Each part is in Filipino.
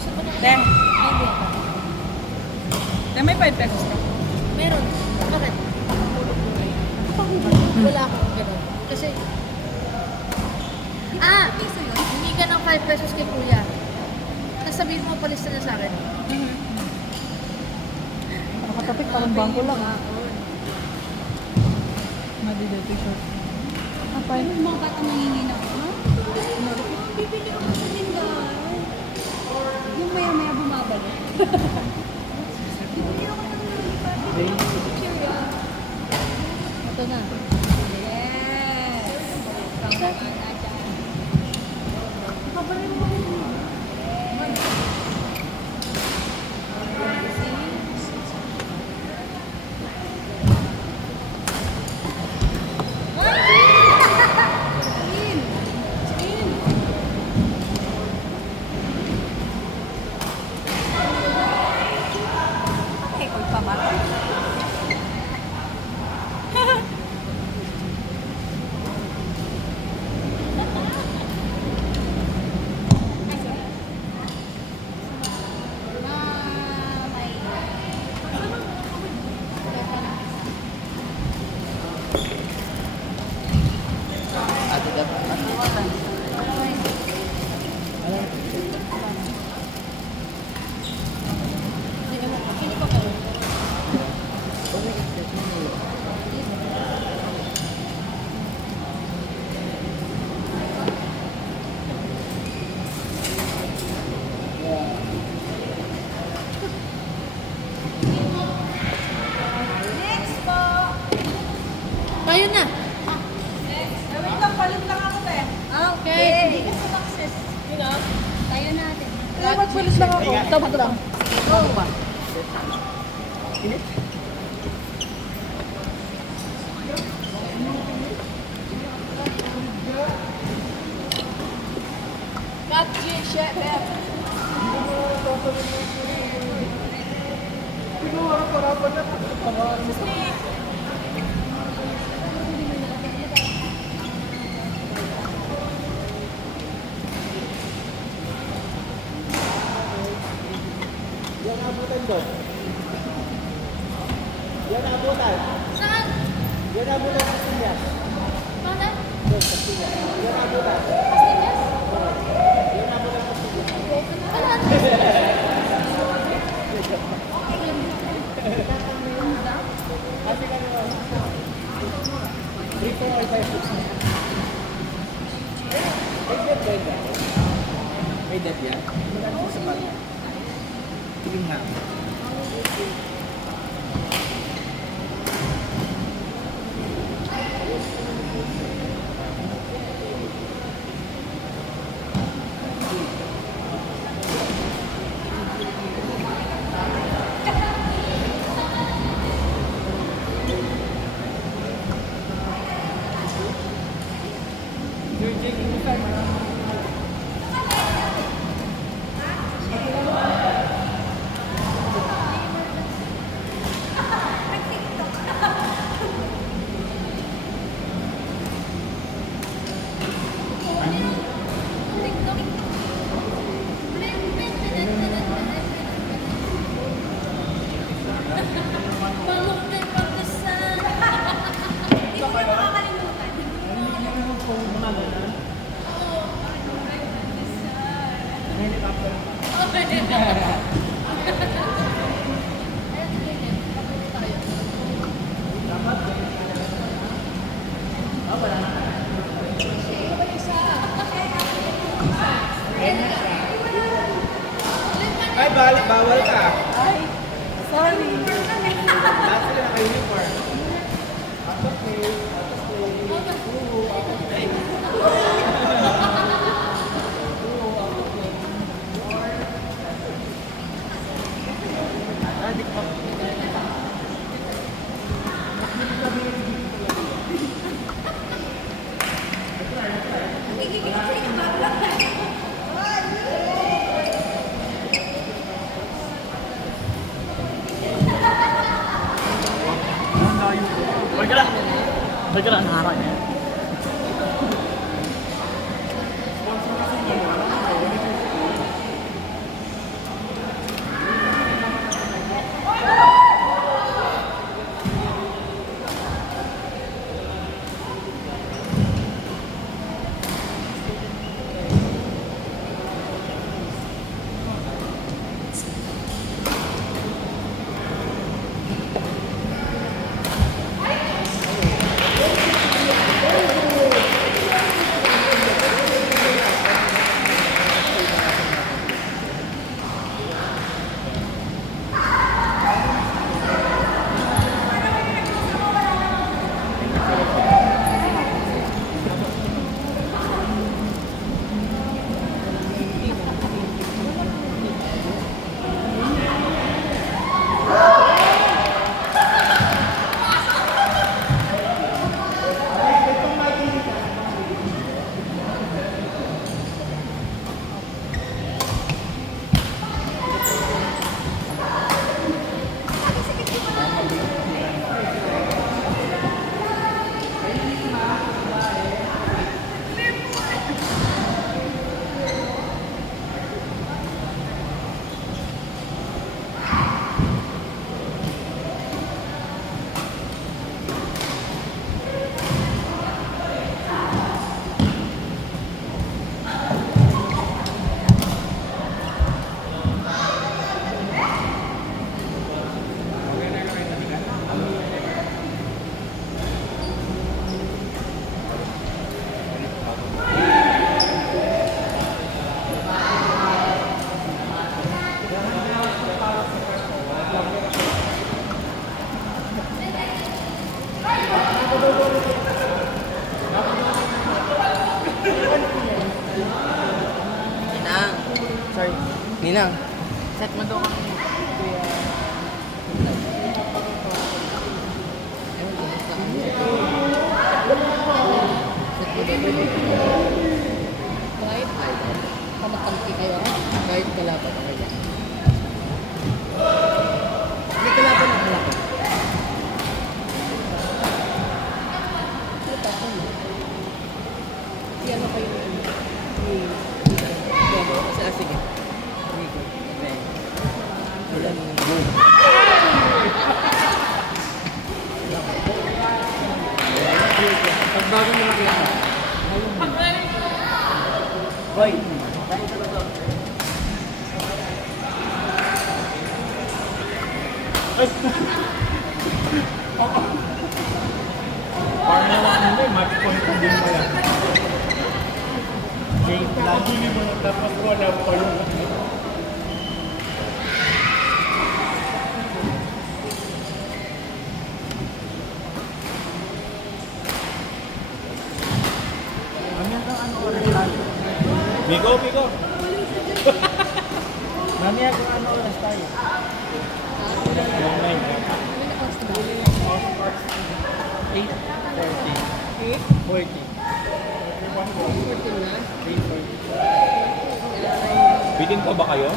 Gusto mo na Te. Ay, hindi. Te, may 5 pesos ka. Meron. Bakit? Wala akong gano'n. Kasi, hindi ka ng 5 pesos kay kuya. Tapos sabihin mo, palista na sa akin. Nakatapik, parang bangko lang. Madidete short. Apa yun? Yung mga batang nangingina ko, no? Bibili ako sa tindahan. Yung maya-maya bumabalik. Bibili ako ng picture yun. Ito na. Yes! Tama na dyan. Kaparin mo rin mo. Tayo na. Wait lang, palit lang ako, te. Okay. Hindi ka sumakses. Tayo natin. Te, magpalit lang ako. Tawag lang. Oh. Got you, chef. Yan abutan doon. Yan abutan. Saan? Yan abutan sa Silyas. Mana? Doon sa Silyas. Yan abutan. Pastillas? Yan abutan sa Silyas. Ano? Kasi ka naman. Dito ay tayo fix na. May dead ba yan? May dead yan? Maganda sa pag. Tingin nga. Ay, bawal ka. Ay, sorry. Lahat sila naka-uniform. Out of place, out of place. Oo, out of place. Oo, out of place. Ah, di ko pa. Bergerak naharapnya. Ninang. Set mo doon kami. Kuya. Ewan ko, basta kami. Set mo doon. Kahit kamatangki kayo, kahit kalaban ako yan. Hindi kalaban ang kalaban. Ito ako mo. Yan ako yung sige. Wala mo. Pag bago mo nakita. Boy. Parang naman hindi, match point pa din mo yan. Game lang. Hindi mo na tapos wala pa yung... Bigo, bigo. Mamaya kung ano oras tayo. Yung nine. 8:30. 8:40. 8:40. Bitin pa ba kayo?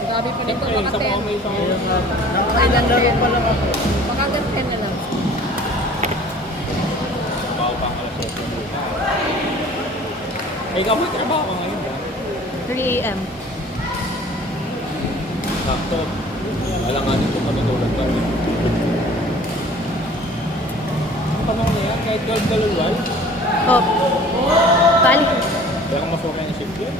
Grabe pa nito, Siyempre, baka sa mga 10. may isang... Nakailan laro pa lang ako. Baka hanggang 10 na lang. Bago pa ang alas 8 mo. Ay, ikaw may trabaho ka ngayon ba? 3 a.m. Sakto. Alanganin ko matutulog ka rin. Ang panahon na yan, kahit 12 kalulwal, Oh. Bali. kaya kung mas okay ang shift yun.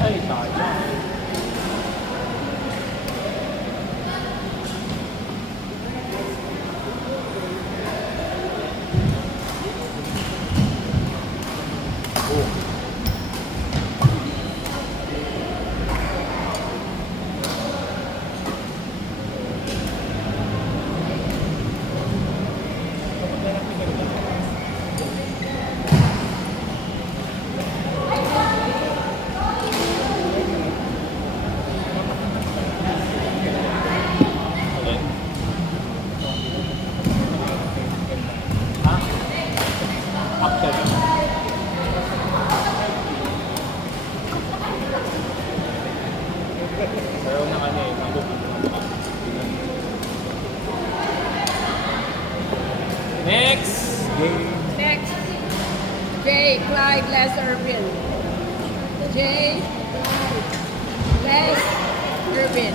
Ay, sayang. Okay. Ha? After. Sayaw na ano eh, nandun. Next! Game. Next. J. Clyde Les Irvin. J. Les Irvin.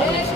Finish